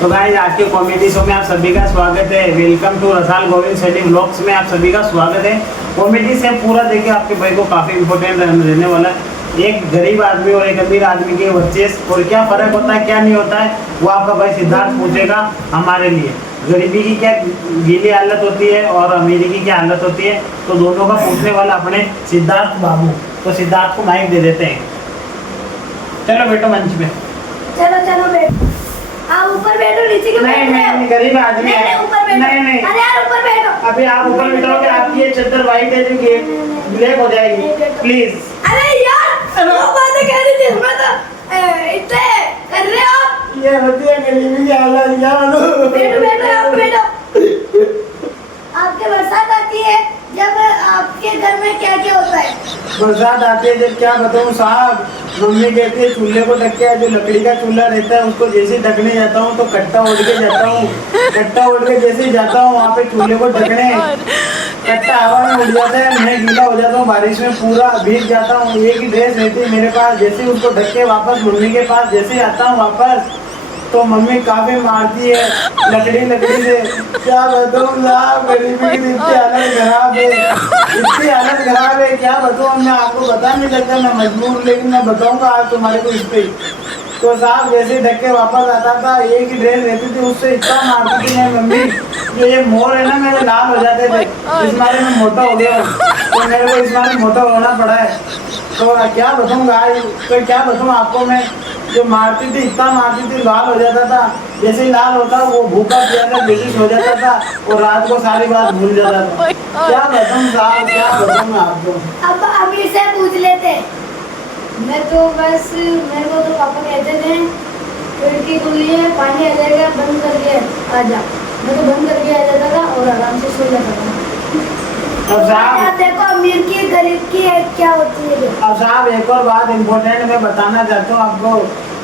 तो गाइस आज के कॉमेडी शो में आप सभी का स्वागत है। Welcome to Rasal Govind Saini vlogs में आप सभी का स्वागत है। कॉमेडी से पूरा देखिए, आपके भाई को काफ़ी इंपॉर्टेंट रहने वाला है। एक गरीब आदमी और एक अमीर आदमी के बच्चे और क्या फ़र्क होता है, क्या नहीं होता है, वो आपका भाई सिद्धार्थ पूछेगा हमारे लिए। गरीबी की क्या गीली हालत होती है और अमीरी की क्या हालत होती है, तो दोनों का पूछने वाला अपने सिद्धार्थ बाबू। तो सिद्धार्थ को माइक दे देते हैं। चलो बैठो मंच पे। चलो बैठो। आप ऊपर बैठो, नीचे क्यों बैठ रहे हो? नहीं, गरीब आदमी है। ऊपर बैठो। नहीं। अरे यार ऊपर बैठो। अभी आप ऊपर बैठोगे, आपकी ये चादर व्हाइट है जो कि ब्लैक हो जाएगी। प्लीज। अरे यार वो बातें कह रही थी, मैं तो इतने कर रहे हो आप। ये होती है गरीबी की हालत। बैठो आप बैठो। आपके बरसात आती है जब आपके घर में क्या क्या होता है? बरसात आती है जब क्या बताऊँ साहब, मम्मी कहती है चूल्हे को ढक के, जो लकड़ी का चूल्हा रहता है उसको जैसे ढकने जाता हूँ तो कट्टा ओढ़ के जाता हूँ। कट्टा ओढ़ के जैसे जाता हूँ वहाँ पे चूल्हे को ढकने, कट्टा हवा में उड़ जाता है, मैं गीला हो जाता हूँ, बारिश में पूरा भीग जाता हूँ। एक ही ड्रेस रहती है मेरे पास, जैसे उसको ढक के वापस मम्मी के पास जैसे आता हूँ वापस, तो मम्मी काफी मारती है लकड़ी से। क्या बताऊँ साहब, गरीबी की इतनी हालत खराब है, इतनी हालत खराब है, क्या बताऊँ। मैं आपको बता नहीं सकता, मैं मजबूर, लेकिन मैं बताऊंगा आज तुम्हारे को इस पे। तो साहब जैसे ढक के वापस आता था, एक ही ड्रेस रहती थी, उससे इतना मारती थी मेरी मम्मी, जो ये मोर है ना मेरे लाल हो जाते थे। इस बारे में मोटा हो गया हूँ, तो मेरे को इस बारे में मोटा होना पड़ा है। तो क्या बताऊँगा, तो क्या बताऊँ आपको, मैं जो मारती थी, इतना मारती थी, लाल हो जाता था। जैसे ही लाल होता वो भूखा प्यासा बेहोश हो जाता था और रात को सारी बात भूल जाता था। क्या बताऊँ साहब, क्या बताऊँ मैं आपको। अब अमीर से पूछ लेते। मैं तो बस, मेरे को तो पापा कहते थे खिड़की खुली है, पानी आ जाएगा, बंद करके आ जा। मैं तो बंद करके आ जाता था और आराम से सो जाता था। अब साहब देखो अमीर की गरीब की क्या होती है। अब साहब एक और बात इम्पोर्टेंट मैं बताना चाहता हूँ आपको।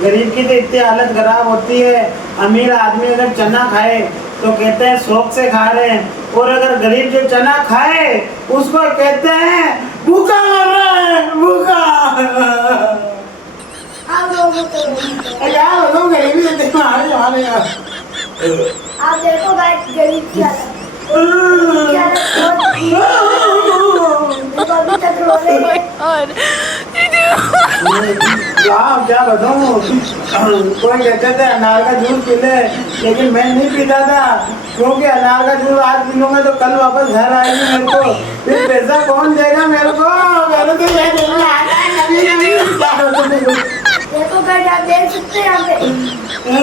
गरीब की तो इतनी हालत खराब होती है, अमीर आदमी अगर चना खाए तो कहते हैं शौक से खा रहे हैं, और अगर गरीब जो चना खाए उसको कहते हैं भूखा मर रहा है, भूखा। क्या बताऊँ, गरीबी इतनी हमारे यहाँ। आप देखो गाइस, गरीब की हालत अभी तक रो रहे हैं। क्या बताऊँ, कोई कहते थे अनार का जूस पी ले, लेकिन मैं नहीं पीता था, क्योंकि अनार का जूस आज पीलूंगा तो कल वापस घर आएगी मेरे को, फिर पैसा कौन देगा मेरे को। मेरे तो ये नहीं आता है। देखो गाइस, आप देख सकते हैं यहाँ पे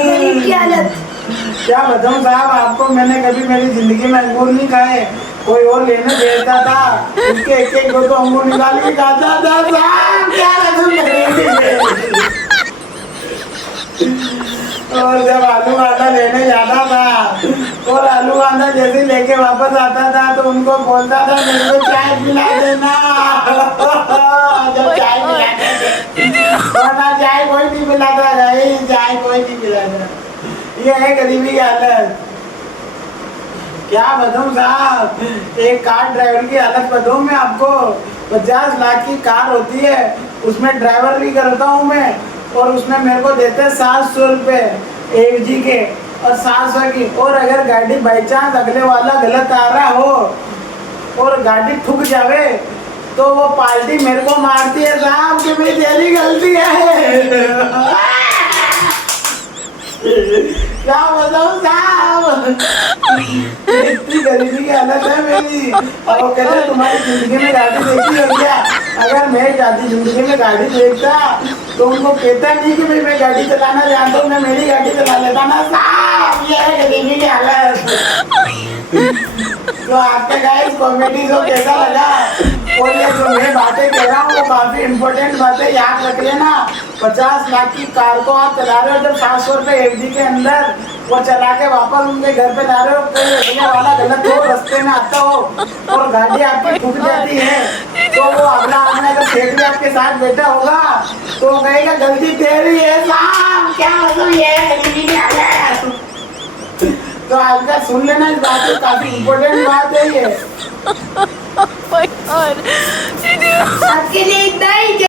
गरीब की हालत। क्या बताऊँ साहब आपको, मैंने कभी मेरी जिंदगी में अंगूर नहीं खाए। कोई और लेने भेजता था, उसके एक दो अंगूर निकाल के खाता था साहब। क्या और जब आलू आटा लेने जाता था और आलू आटा जैसे लेके वापस आता था तो उनको बोलता था मेरे को चाय पिला देना। जब चाय पिलाते वरना चाय कोई नहीं पिलाता, चाय कोई नहीं पिलाता। ये है गरीबी की हालत। क्या बताऊँ साहब, एक कार ड्राइवर की हालत बताऊँ मैं आपको। 50 लाख की कार होती है, उसमें ड्राइवर भी करता हूँ मैं, और उसमें मेरे को देते हैं 700 रुपये AFG के और 700 की। और अगर गाड़ी बाई चांस अगले वाला गलत आ रहा हो और गाड़ी ठुक जावे तो वो पार्टी मेरे को मारती है साहब कि मेरी तेरी गलती है। क्या बताऊँ साहब, इतनी गरीबी की हालत है मेरी। और वो कहते तुम्हारी जिंदगी में गाड़ी देखी है क्या? अगर मैं जाती जिंदगी में गाड़ी देखता तो उनको कहता नहीं कि भाई मैं गाड़ी चलाना जानता हूँ, मैं मेरी गाड़ी चला लेता ना साहब। ये है गरीबी की हालत। तो आपके गाइस कॉमेडी शो कैसा लगा, और ये जो मैं बातें कह रहा हूँ वो काफी इम्पोर्टेंट बातें याद रख लेना। 50 लाख की कार को आप चला रहे हो, जब 700 रुपये AFG के अंदर वो चला के वापस उनके घर पे ला रहे हो, कोई अगले वाला गलत हो, रास्ते में आता हो और गाड़ी आपकी ठुक जाती है, तो वो अगला आदमी अगर सेठ भी आपके साथ बैठा होगा तो कहेगा गलती तेरी है साहब। क्या मतलब ये गरीबी की हालत। तो आज का सुन लेना, इस बात को काफी इम्पोर्टेंट बात है ये। आपके लिए एक